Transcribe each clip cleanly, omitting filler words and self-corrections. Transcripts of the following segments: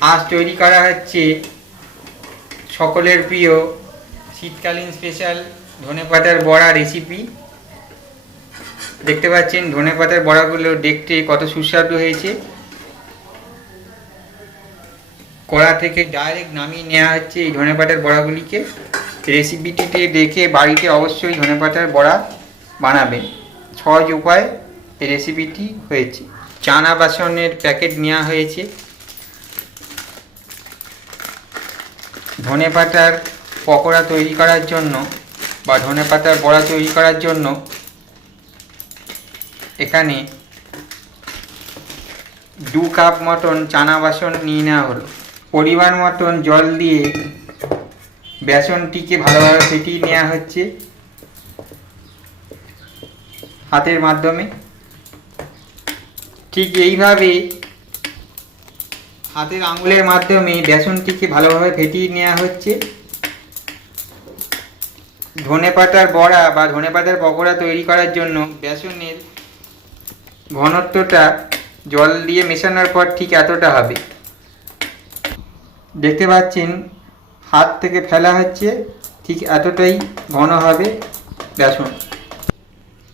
আজ তৈরি করা হচ্ছে সকলের প্রিয় শীতকালীন স্পেশাল ধনেপাতার বড়া রেসিপি। দেখতে পাচ্ছেন ধনেপাতার বড়াগুলো দেখতে কত সুস্বাদু হয়েছে। কড়া থেকে ডাইরেক্ট নামিয়ে নেওয়া হচ্ছে এই ধনেপাতার বড়াগুলিকে। রেসিপিটিতে দেখে বাড়িতে অবশ্যই ধনেপাতার বড়া বানাবেন। সহজ উপায় এই রেসিপিটি হয়েছে। চানা বাসনের প্যাকেট নেওয়া হয়েছে। ধনেপাতার পকোড়া তৈরি করার জন্য বা ধনেপাতার বড়া তৈরি করার জন্য এখানে 2 কাপ মতন চানা বাসন নিয়ে নেওয়া হলো। পরিমাণ মতন জল দিয়ে বেসনটিকে ভালোভাবে ফেটিয়ে নেওয়া হচ্ছে হাতের মাধ্যমে। ঠিক এইভাবে হাতের আঙুলের মাধ্যমে বেসনটিকে ভালোভাবে ফেটিয়ে নেওয়া হচ্ছে। ধনেপাতার বড়া বা ধনেপাতার পকোড়া তৈরি করার জন্য বেসনের ঘনত্বটা জল দিয়ে মেশানোর পর ঠিক এতটা হবে। দেখতে পাচ্ছেন হাত থেকে ফেলা হচ্ছে, ঠিক এতটাই ঘন হবে বেসন।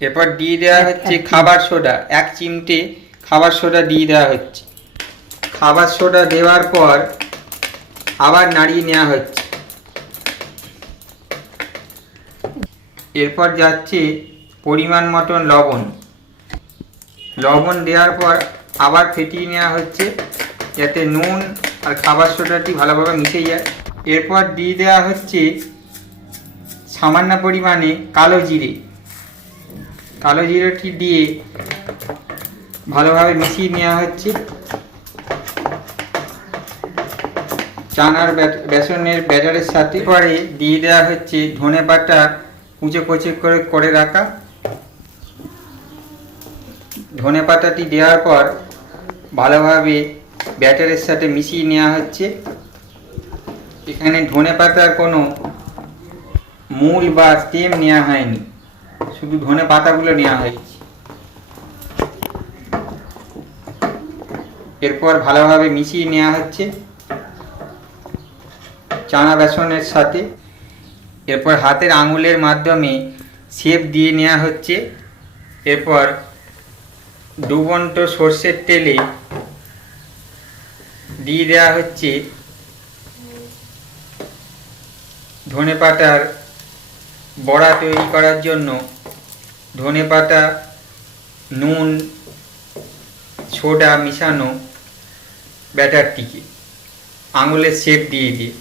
এরপর দিয়ে দেওয়া হচ্ছে খাবার সোডা। 1 চিমটে খাবার সোডা দিয়ে দেওয়া হচ্ছে। খাবার সোডা দেওয়ার পর আবার নাড়িয়ে নেওয়া হচ্ছে। এরপর যাচ্ছে পরিমাণ মতন লবণ। লবণ দেওয়ার পর আবার ফেটিয়ে নেওয়া হচ্ছে যাতে নুন আর খাবার সোডাটি ভালোভাবে মিশে যায়। এরপর দিয়ে দেওয়া হচ্ছে সামান্য পরিমাণে কালো জিরে। কালো জিরেটি দিয়ে ভালোভাবে মিশিয়ে নেওয়া হচ্ছে। চানার বেসনের ব্যাটারের সাথে পরে দিয়ে দেওয়া হচ্ছে ধনেপাতা কুচো কুচো করে রাখা। ধনেপাতাটি দেওয়ার পর ভালোভাবে ব্যাটারের সাথে মিশিয়ে নেওয়া হচ্ছে। এখানে ধনেপাতার কোনো মূল বা স্টেম নেওয়া হয়নি, শুধু ধনেপাতাগুলো নেওয়া হয়েছে। এরপর ভালোভাবে মিশিয়ে নেওয়া হচ্ছে চানা বেসনের সাথে। এরপর হাতের আঙুলের মাধ্যমে শেপ দিয়ে নেওয়া হচ্ছে। এরপর ডুবন্ত সর্ষের তেলে দিয়ে দেওয়া হচ্ছে ধনেপাতার বড়া তৈরি করার জন্য ধনেপাতা, নুন, সোডা মিশানো ব্যাটারটিকে আঙুলের শেপ দিয়ে দিয়ে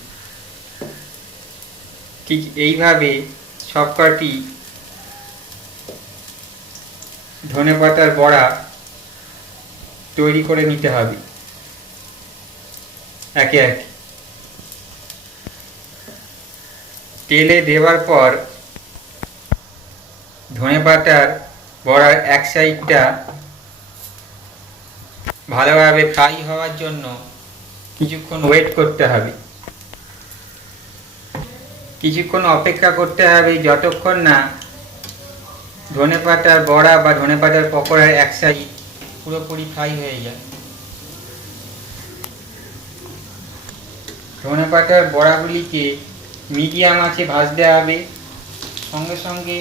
ঠিক এইভাবে সবকটি ধনেপাতার বড়া তৈরি করে নিতে হবে একে একে। তেলে দেওয়ার পর ধনেপাতার বড়ার এক সাইডটা ভালোভাবে ফ্রাই হওয়ার জন্য কিছুক্ষণ ওয়েট করতে হবে। কিছুক্ষণ অপেক্ষা করতে হবে যতক্ষণ না ধনেপাতার বড়া বা ধনেপাতার পকোড়ার এক সাইড পুরোপুরি ফ্রাই হয়ে যায়। ধনেপাতার বড়াগুলিকে মিডিয়াম আঁচে ভাজতে হবে। সঙ্গে সঙ্গে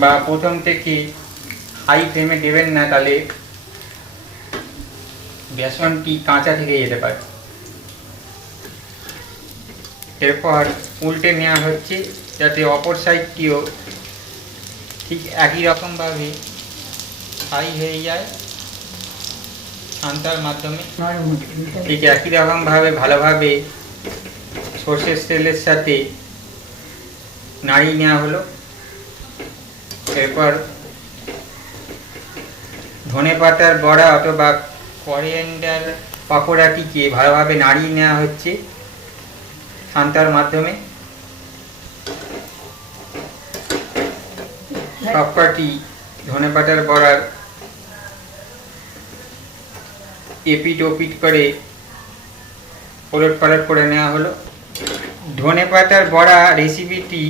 বা প্রথম থেকে হাই ফ্লেমে দেবেন না, তাহলে বেসনটি কাঁচা থেকে যেতে পারে। এরপর উল্টে নেওয়া হচ্ছে যাতে অপর সাইডটিও ঠিক একই রকমভাবে ফ্রাই হয়ে যায় ছান্তার মাধ্যমে। ঠিক একই রকমভাবে ভালোভাবে সর্ষের তেলের সাথে নাড়িয়ে নেওয়া হলো। এরপর ধনেপাতার বড়া অথবা করিয়েন্ডার পকোড়াটিকে ভালোভাবে নাড়িয়ে নেওয়া হচ্ছে ছান্তার মাধ্যমে। সবকটি ধনেপাতার বড়ার এপিট ওপিট করে ওলট পালট করে নেওয়া হলো। ধনেপাতার বড়া রেসিপিটি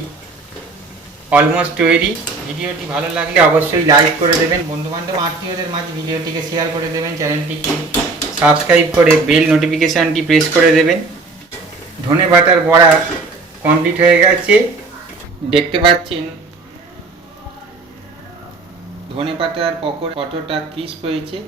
অলমোস্ট তৈরি। ভিডিওটি ভালো লাগলে অবশ্যই লাইক করে দেবেন, বন্ধুবান্ধব আত্মীয়দের মাঝে ভিডিওটিকে শেয়ার করে দেবেন, চ্যানেলটিকে সাবস্ক্রাইব করে বেল নোটিফিকেশানটি প্রেস করে দেবেন। ধনেপাতার বড়া কমপ্লিট হয়ে গেছে। দেখতে পাচ্ছেন ধনেপাতার পকোড়া কতটা ক্রিস্প হয়েছে।